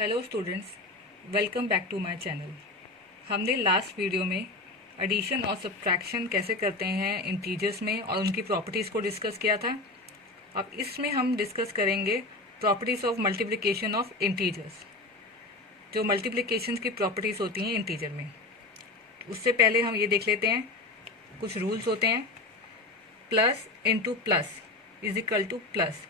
Hello students, welcome back to my channel. हमने last video में addition और subtraction कैसे करते हैं इंटीजर्स में और उनकी प्रॉपर्टीज़ को डिस्कस किया था। अब इसमें हम डिस्कस करेंगे properties of multiplication of integers, जो मल्टीप्लिकेशन की प्रॉपर्टीज़ होती हैं इंटीजर में। उससे पहले हम ये देख लेते हैं, कुछ रूल्स होते हैं। Plus into plus is equal two plus,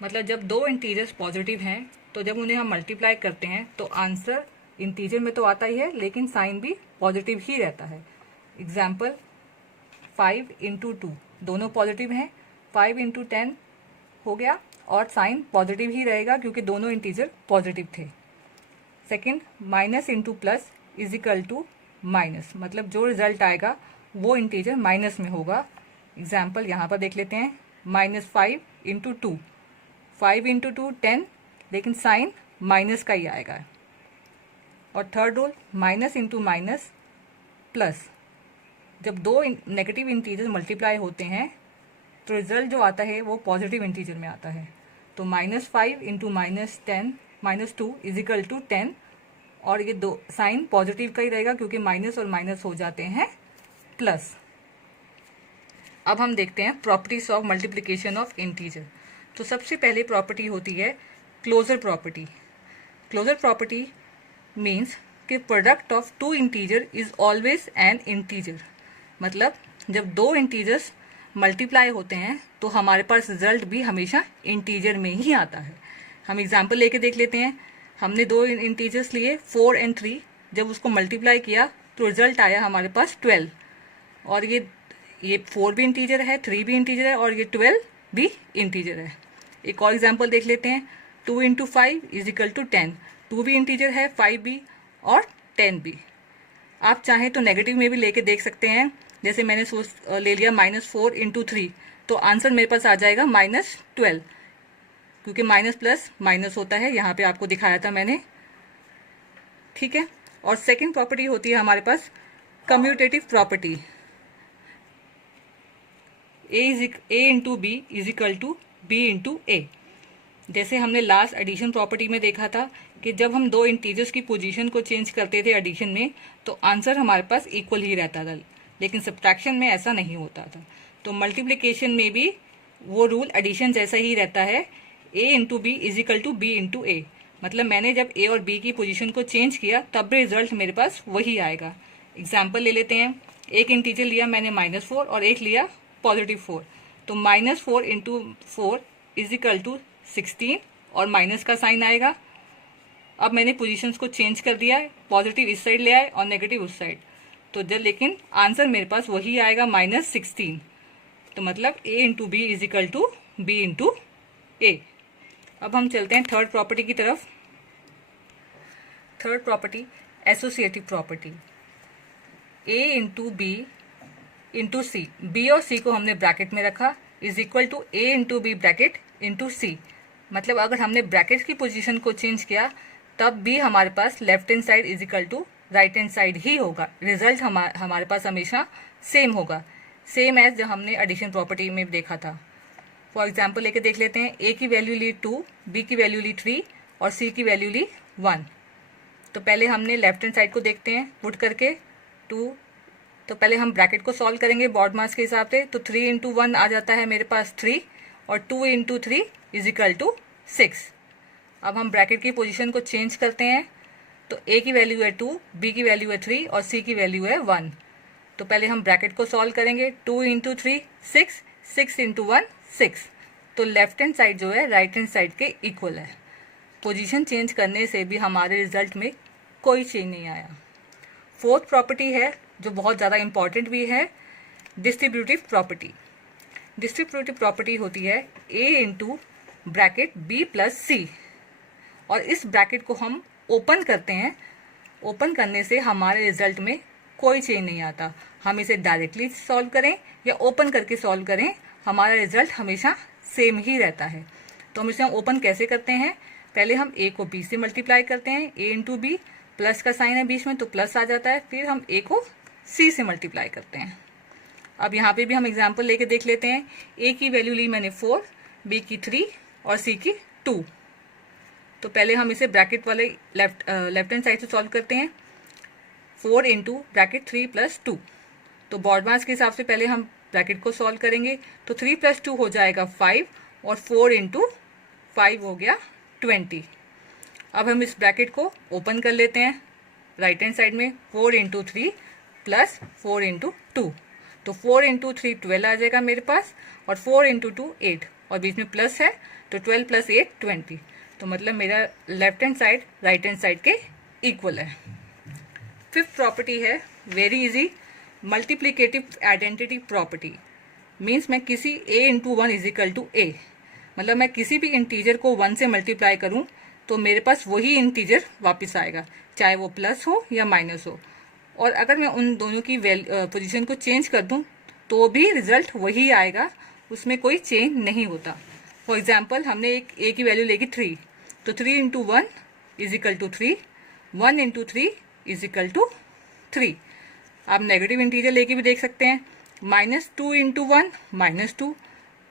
मतलब जब दो इंटीजर्स पॉजिटिव हैं तो जब उन्हें हम मल्टीप्लाई करते हैं तो आंसर इंटीजर में तो आता ही है, लेकिन साइन भी पॉजिटिव ही रहता है। एग्जाम्पल 5 इंटू 2, दोनों पॉजिटिव हैं। 5 इंटू 10 हो गया और साइन पॉजिटिव ही रहेगा क्योंकि दोनों इंटीजर पॉजिटिव थे। Second, minus into plus is equal to minus, मतलब जो रिजल्ट आएगा वो इंटीजर माइनस में होगा। एग्जाम्पल यहाँ पर देख लेते हैं, -5 इंटू 2, 5 इंटू 2 10, लेकिन साइन माइनस का ही आएगा। और third rule, minus into minus plus, जब दो नेगेटिव इंटीजर मल्टीप्लाई होते हैं तो रिजल्ट जो आता है वो पॉजिटिव इंटीजर में आता है। तो -5 इंटू -2 इज इक्वल टू 10, और ये दो साइन पॉजिटिव का ही रहेगा क्योंकि माइनस और माइनस हो जाते हैं प्लस। अब हम देखते हैं properties of multiplication of integer. तो सबसे पहले प्रॉपर्टी होती है closure property. Closure property means कि product of two integer is always an integer, मतलब जब दो इंटीजर्स मल्टीप्लाई होते हैं तो हमारे पास रिजल्ट भी हमेशा इंटीजर में ही आता है। हम एग्जाम्पल लेके देख लेते हैं। हमने दो इंटीजर्स लिए 4 और 3, जब उसको मल्टीप्लाई किया तो रिजल्ट आया हमारे पास 12, और ये 4 भी इंटीजर है, 3 भी इंटीजर है और ये 12 भी इंटीजर है। एक और एग्जाम्पल देख लेते हैं, 2 इंटू 5 इज इक्वल टू 10, 2 भी इंटीजर है, 5 भी और 10 भी। आप चाहें तो नेगेटिव में भी लेके देख सकते हैं, जैसे मैंने ले लिया -4 इंटू 3, तो आंसर मेरे पास आ जाएगा -12, क्योंकि माइनस प्लस माइनस होता है, यहाँ पे आपको दिखाया था मैंने। ठीक है। और सेकंड प्रॉपर्टी होती है हमारे पास commutative property, a into b is equal to b into a. जैसे हमने लास्ट एडिशन प्रॉपर्टी में देखा था कि जब हम दो इंटीजर्स की पोजीशन को चेंज करते थे एडिशन में तो आंसर हमारे पास इक्वल ही रहता था, लेकिन सब्ट्रैक्शन में ऐसा नहीं होता था। तो मल्टीप्लिकेशन में भी वो रूल एडिशन जैसा ही रहता है, a into b is equal to b into a, मतलब मैंने जब a और b की पोजीशन को चेंज किया तब भी रिजल्ट मेरे पास वही आएगा। एग्जाम्पल ले लेते हैं, एक इंटीजर लिया मैंने -4 और एक लिया +4, तो -4 इंटू 4 इज इक्वल टू 16 और माइनस का साइन आएगा। अब मैंने पोजीशंस को चेंज कर दिया है, पॉजिटिव इस साइड ले आए और नेगेटिव उस साइड, तो जब लेकिन आंसर मेरे पास वही आएगा -16। तो मतलब a into b is equal to be into ए। अब हम चलते हैं थर्ड प्रॉपर्टी की तरफ। Third property associative property, a into B into C, B और सी को हमने ब्रैकेट में रखा, is equal to a into B bracket into सी, मतलब अगर हमने ब्रैकेट की पोजीशन को चेंज किया तब भी हमारे पास left hand side is equal to right hand side ही होगा। रिजल्ट हमारे पास हमेशा सेम होगा, सेम एज जो हमने एडिशन प्रॉपर्टी में देखा था। फॉर एग्जाम्पल लेके देख लेते हैं, a की वैल्यू ली 2, b की वैल्यू ली 3 और c की वैल्यू ली 1। तो पहले हमने लेफ्ट हैंड साइड को देखते हैं पुट करके 2, तो पहले हम ब्रैकेट को सॉल्व करेंगे बॉड मास के हिसाब से। तो 3 इंटू 1 आ जाता है मेरे पास 3 और 2 इंटू 3 इज इक्वल टू 6। अब हम ब्रैकेट की पोजीशन को चेंज करते हैं, तो a की वैल्यू है 2, b की वैल्यू है 3 और c की वैल्यू है 1। तो पहले हम ब्रैकेट को सॉल्व करेंगे, 2 इंटू 3 6, 6 इंटू 1 6, तो लेफ्ट हैंड साइड जो है राइट हैंड साइड के इक्वल है। पोजीशन चेंज करने से भी हमारे रिजल्ट में कोई चेंज नहीं आया। फोर्थ प्रॉपर्टी है जो बहुत ज़्यादा इंपॉर्टेंट भी है, डिस्ट्रीब्यूटिव प्रॉपर्टी। डिस्ट्रीब्यूटिव प्रॉपर्टी होती है a into bracket b plus c, और इस ब्रैकेट को हम ओपन करते हैं। ओपन करने से हमारे रिजल्ट में कोई चेंज नहीं आता। हम इसे डायरेक्टली सॉल्व करें या ओपन करके सॉल्व करें, हमारा रिजल्ट हमेशा सेम ही रहता है। तो हम इसे ओपन कैसे करते हैं, पहले हम a को b से मल्टीप्लाई करते हैं, a इंटू बी, प्लस का साइन है बीच में तो प्लस आ जाता है, फिर हम a को c से मल्टीप्लाई करते हैं। अब यहाँ पे भी हम एग्जाम्पल लेके देख लेते हैं, a की वैल्यू ली मैंने 4, b की 3 और c की 2। तो पहले हम इसे ब्रैकेट वाले लेफ्ट हैंड साइड से सॉल्व करते हैं। 4 इंटू ब्रैकेट 3 प्लस 2, तो बॉड मास के हिसाब से पहले हम ब्रैकेट को सॉल्व करेंगे। तो 3 प्लस 2 हो जाएगा 5 और 4 इंटू 5 हो गया 20। अब हम इस ब्रैकेट को ओपन कर लेते हैं राइट हैंड साइड में। 4 इंटू 3 प्लस 4 इंटू 2, तो 4 इंटू 3 12 आ जाएगा मेरे पास, और 4 इंटू 2 8, और बीच में प्लस है तो 12 प्लस 8 20। तो मतलब मेरा left hand side right hand side के इक्वल है। फिफ्थ प्रॉपर्टी है very easy, multiplicative identity property. Means मैं किसी a into 1 is equal to a, मतलब मैं किसी भी इंटीजर को 1 से मल्टीप्लाई करूं तो मेरे पास वही इंटीजर वापस आएगा, चाहे वो प्लस हो या माइनस हो। और अगर मैं उन दोनों की पोजीशन को चेंज कर दूं तो भी रिजल्ट वही आएगा, उसमें कोई चेंज नहीं होता। फॉर एग्जाम्पल हमने एक a की वैल्यू लेगी 3, तो 3 into 1 is equal to 3, 1 into 3 is equal to 3। आप नेगेटिव इंटीजर लेके भी देख सकते हैं, -2 into 1 -2,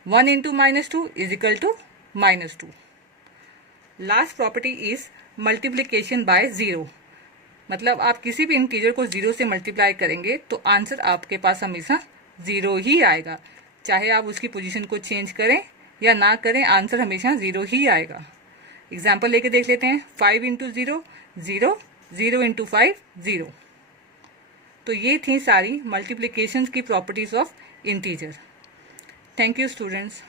1 into -2 is equal to -2। Last property is multiplication by 0, मतलब आप किसी भी इंटीजर को 0 से मल्टीप्लाई करेंगे तो आंसर आपके पास हमेशा 0 ही आएगा, चाहे आप उसकी पोजीशन को चेंज करें या ना करें, आंसर हमेशा 0 ही आएगा। एग्जाम्पल लेके देख लेते हैं। 5 इंटू 0 0, 0 इंटू 5 0। तो ये थी सारी मल्टीप्लिकेशन की properties of integer. Thank you students.